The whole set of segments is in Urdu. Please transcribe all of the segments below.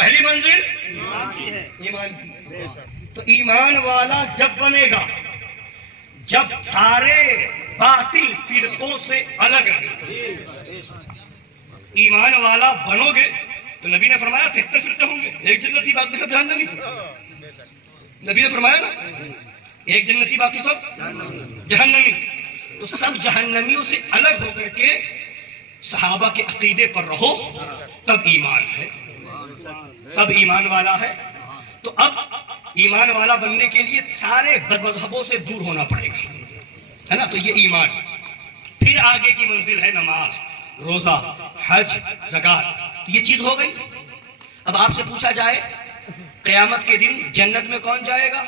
پہلی منزل ایمان کی. تو ایمان والا جب بنے گا جب سارے باطل فرقوں سے الگ رہے. ایمان والا بنو گے تو نبی نے فرمایا 73 فرقے ہوں گے, ایک جنتی باقی سب جہنمی. نبی نے فرمایا نا ایک جنتی باقی سب جہنمی. تو سب جہنمیوں سے الگ ہو کر کے صحابہ کے عقیدے پر رہو, تب ایمان ہے, تب ایمان والا ہے. تو اب ایمان والا بننے کے لیے سارے بد مذہبوں سے دور ہونا پڑے گا, ہے نا. تو یہ ایمان. پھر آگے کی منزل ہے نماز, روزہ, حج, زکات. یہ چیز ہو گئی. اب آپ سے پوچھا جائے قیامت کے دن جنت میں کون جائے گا,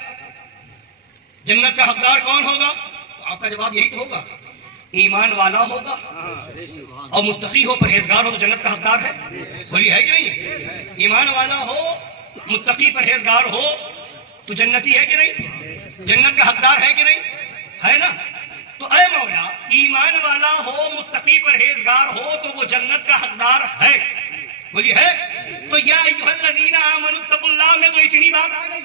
جنت کا حقدار کون ہوگا, تو آپ کا جواب یہی تو ہوگا ایمان والا ہوگا اور متقی ہو, پرہیزگار ہو تو جنت کا حقدار ہے. بولی ہے کہ نہیں؟ ایمان والا ہو, متقی پرہیزگار ہو تو جنتی ہے کہ نہیں؟ جنت کا حقدار ہے کہ نہیں؟ ہے نا. تو اے مولا ایمان والا ہو, متقی پرہیزگار ہو تو وہ جنت کا حقدار ہے. بولی ہے. تو یا ایھا الذین آمنوا اتقوا اللہ میں تو اتنی بات آ گئی,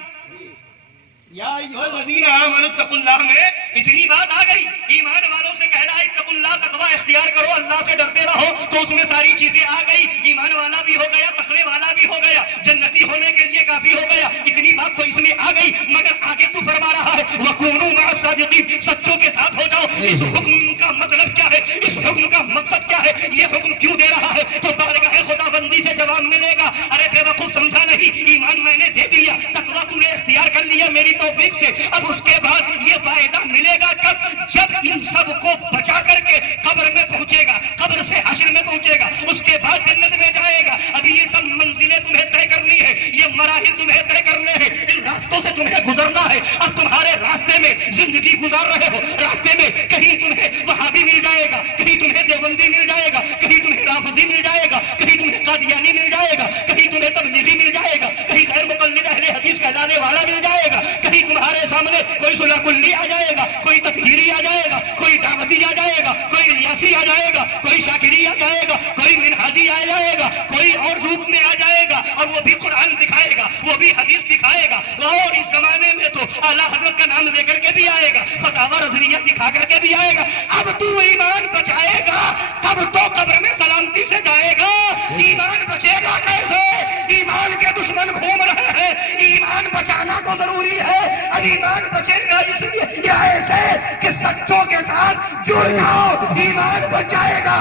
یا ایھا الذین آمنوا اتقوا اللہ میں اتنی بات آ گئی. ایمان والوں سے کہہ رہا ہے اتقوا اللہ, تقوی اختیار کرو, اللہ سے ڈرتے رہو. تو اس میں ساری چیزیں آ گئی. ایمان والا بھی ہو گیا, تقوی والا بھی ہو گیا, جنتی ہونے کے لیے کافی ہو گیا. اتنی بات تو اس میں آ گئی. مگر آگے تو فرما رہا ہے وَكُونُوا مَعَ الصَّادِقِينَ, سچوں کے ساتھ ہو جاؤ. اس حکم کا مطلب کیا ہے, اس حکم کا مقصد کیا ہے, یہ حکم کیوں دے رہا ہے؟ تو بارگاہ خدا بندی سے جواب ملے گا ارے بے وقوف سمجھا نہیں, ایمان میں نے دے دیا, تقوی تو نے اختیار کر لیا میری توفیق سے. اب اس کے بعد یہ فائدہ ملے گا کب؟ جب ان سب کو بچا کر کے قبر میں پہنچے گا, قبر سے حشر میں پہنچے گا, اس کے بعد جنت میں جائے گا. ابھی یہ سب منزلیں تمہیں طے کرنی ہے, یہ مراحل تمہیں طے کرنے ہیں, ان راستوں سے تمہیں گزرنا ہے. اب تمہارے راستے میں زندگی گزار رہے ہو, راستے میں کہیں تمہیں وہابی مل جائے گا, کہیں تمہیں دیوبندی مل جائے گا, کہیں تمہیں رافضی مل جائے گا, کہیں تمہیں قادیانی مل جائے گا, کہیں تمہیں تبلیغی مل جائے گا, کہیں غیر مقلد اہل حدیث کہلانے والا مل جائے گا, کہیں تمہارے سامنے کوئی صلح کلی آ جائے گا, کوئی تطہیری آ جائے گا, کوئی دعوتی آ جائے گا, کوئی ریاسی آ جائے گا, کوئی شاکری آ جائے گا, کوئی منہاجی آ جائے گا, کوئی اور روپ میں آ جائے گا, اور وہ بھی قرآن دکھائے گا, وہ بھی حدیث دکھائے گا. اور اس زمانے میں تو اعلیٰ حضرت کا نام لے کر کے بھی آئے گا, فتاوی رضویہ دکھا کر کے بھی آئے گا. اب تو ایمان بچائے گا تب تو قبر میں سلامتی سے جائے گا. ایمان بچے گا کیسے؟ ایمان کے دشمن گھوم رہے ہیں, ایمان بچانا تو ضروری ہے. اب ایمان بچے گا اس لیے ایسے کہ سچوں کے ساتھ جڑ جاؤ, ایمان بچائے گا.